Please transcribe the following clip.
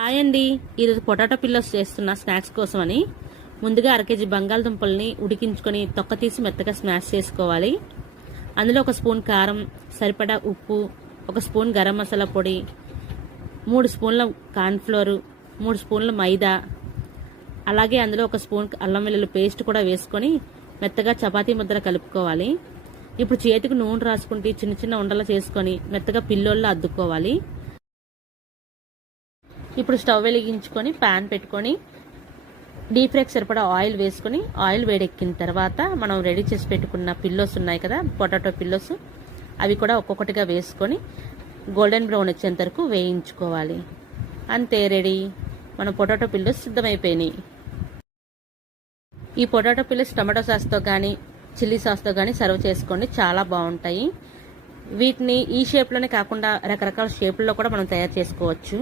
Hi అండి, ఈరోజు potato pillars చేస్తున్న స్నాక్స్ కోసం అని ముందుగా 1 కేజీ బంగాళదుంపల్ని ఉడికించుకొని తొక్క తీసి మెత్తగా స్మాష్ చేసుకోవాలి. అందులో 1 స్పూన్ కారం, సరిపడా ఉప్పు, 1 స్పూన్ గరం మసాలా పొడి, 3 స్పూన్ల కార్న్ఫ్లోర్, 3 స్పూన్ల మైదా, అలాగే అందులో 1 స్పూన్ అల్లం వెల్లుల్లి పేస్ట్ కూడా వేసుకొని మెత్తగా చపాతీ ముద్దలా కలుపుకోవాలి. ఇప్పుడు చేతికి నూనె రాసుకుంటే చిన్న చిన్న ఉండలు చేసుకొని మెత్తగా పిల్లోల్లో అద్దుకోవాలి. ఇప్పుడు స్టవ్ వెలిగించుకొని ప్యాన్ పెట్టుకొని డీప్ ఫ్రైకి సరిపడా ఆయిల్ వేసుకొని ఆయిల్ వేడెక్కిన తర్వాత మనం రెడీ చేసి పెట్టుకున్న పిల్లోస్ ఉన్నాయి కదా, పొటాటో పిల్లోస్, అవి కూడా ఒక్కొక్కటిగా వేసుకొని గోల్డెన్ బ్రౌన్ వచ్చేంత వరకు వేయించుకోవాలి. అంతే, రెడీ, మన పొటాటో పిల్లోస్ సిద్ధమైపోయినాయి. ఈ పొటాటో పిల్లోస్ టమాటో సాస్తో కానీ చిల్లీ సాస్తో కానీ సర్వ్ చేసుకోండి, చాలా బాగుంటాయి. వీటిని ఈ షేప్లోనే కాకుండా రకరకాల షేపుల్లో కూడా మనం తయారు చేసుకోవచ్చు.